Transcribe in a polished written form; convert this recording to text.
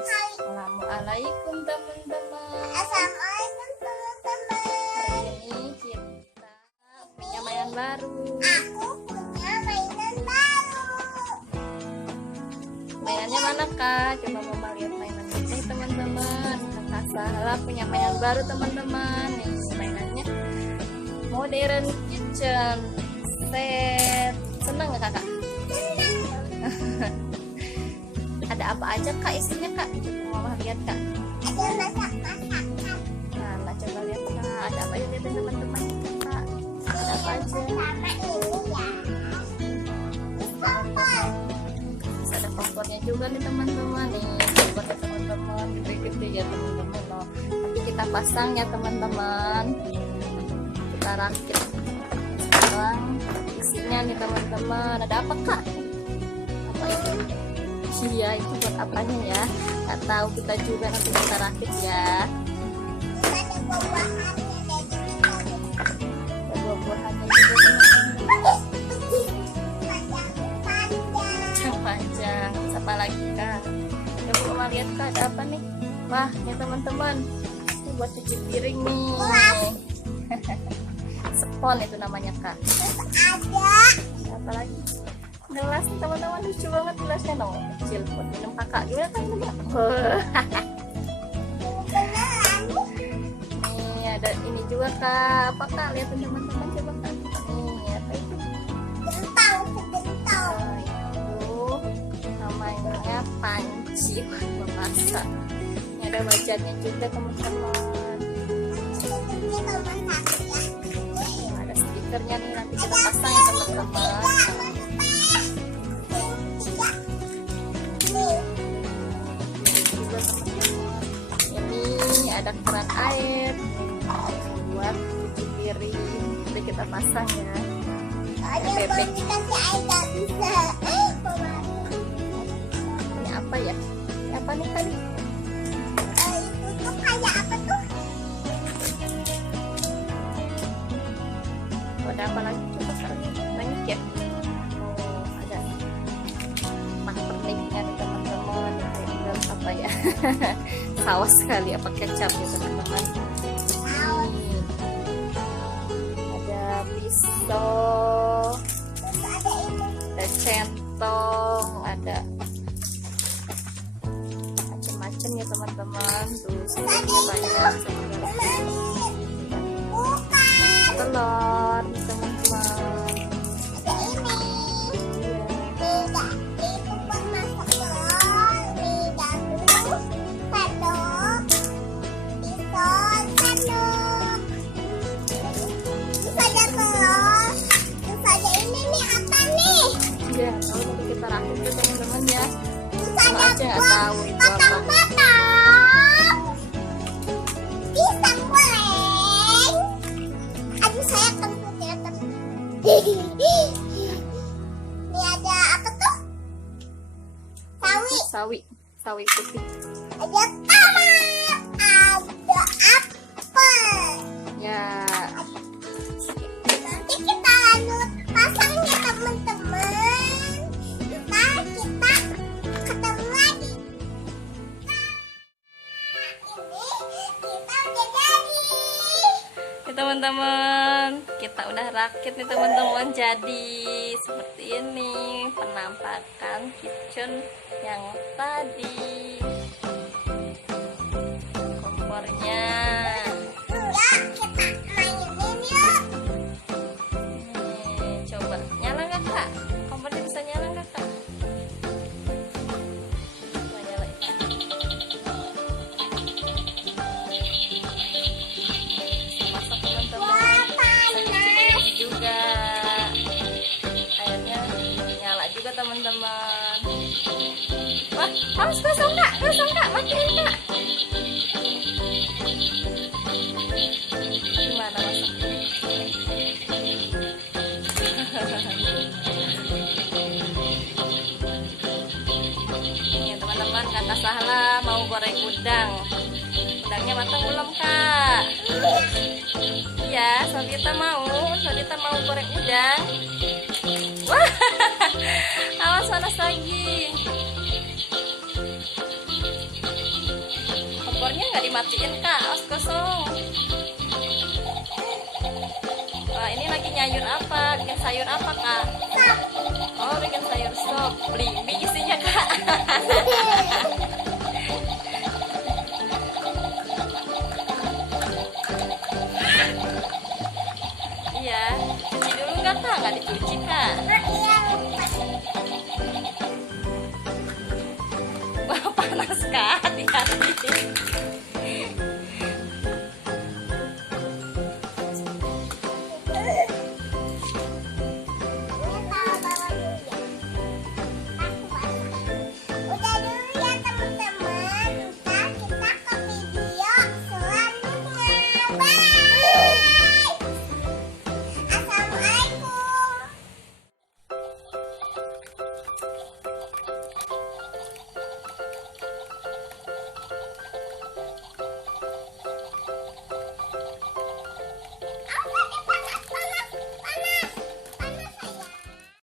Assalamualaikum teman-teman. Assalamualaikum teman-teman. Hari ini kita punya mainan baru. Aku punya mainan baru. Mainannya mana kak? Coba mama lihat mainan ini teman-teman. Kakak Sahla punya mainan baru teman-teman. Nih mainannya modern kitchen set. Senang nggak kakak? Ada apa aja kak isinya kak? Coba mama lihat kak. Ada masak-masakan. Nah coba lihat kak. Ada apa aja lihat teman-teman kak? Ada apa aja? Sama ini ya. Kompor. Terus ada kompornya juga nih teman-teman. Nih kompornya teman-teman gede-gede ya teman-teman. Loh. Nanti kita pasang ya teman-teman. Kita rakit. Sekarang isinya nih teman-teman. Ada apa kak? Apa itu? Iya itu buat apanya ya? Gak tahu kita juga, nanti kita rakit ya. Ada buah-buahannya dari Ada buah-buahannya juga teman-teman. Panjang. Siapa lagi kak? Coba mama lihat kak ada apa nih? Wah ini teman-teman. Ini buat cuci piring nih. Spon itu namanya kak. Ada. Ada apa lagi? Gelas nih teman-teman, lucu banget gelasnya dong. Kecil buat minum kakak. Gimana teman-teman? Nih ada ini juga kak. Apa kak? Lihatin teman-teman coba kak. Nih apa itu? Gentong, segentong. Oh, itu namanya panci buat masak. Ini ada wajannya juga teman-teman. Ini kalau masak ya. Ada stikernya nih, nanti kita pasang ya teman-teman. Juga teman-teman. Ini ada keran air buat cuci piring. Nanti kita pasang ya. Ada buat dikasih air gak bisa. Ini apa ya? Ini apa nih tadi? Itu tuh kayak apa tuh? Oh, ada apa lagi? Coba sekarang banyak ya. Oh, ada perniknya nih teman-teman. Ini apa ya? Saus sekali apa kecap ya teman-teman. Nih, ada pisau, Terus ada ini. ada centong, ada macam-macam ya teman-teman. Tuh sebenarnya banyak sebenarnya. Bukan. Telur nih teman-teman. Ada ini. Iya. Meda. Itu buat masak telur. Meda terus. Sendok. Pisau. Sendok. Terus ada telur. Terus ada ini nih apa nih? Iya, kalau nanti kita rakit tuh teman-teman ya. Terus Sama ada aja nggak buat tahu itu apa. potong-potong. Pisang goreng. Aduh saya kentut ya teman. Ini ada apa tuh? Sawi. Sawi putih. Ada tomat. Ada apel. Ya, Nanti kita lanjut pasangnya teman-teman. Ntar kita ketemu lagi. Ini kita udah jadi. ya teman-teman, kita udah rakit nih teman-teman. Jadi seperti ini penampakan kitchen yang tadi. Kompornya. Ya, kita mainin yuk. Nih, coba nyala nggak kak? Kompornya bisa nyala nggak kak? Coba nyalain. Masak teman-teman. Wah, Saya panas. cuci juga. Airnya nyala juga teman-teman. Wah, panas kosong kak, matiin kak. Gimana masaknya? Nih teman-teman, kata Sahla mau goreng udang. Udangnya matang belum kak? Iya, Sodita mau goreng udang. Wah, awas panas lagi. kompornya nggak dimatiin kak, awas kosong. Wah, ini lagi nyayur apa? Bikin sayur apa kak? Oh, bikin sayur sop. Beli isinya kak. Iya, cuci dulu nggak kak? Nggak dicuci kak? Wah, panas kak, hati-hati.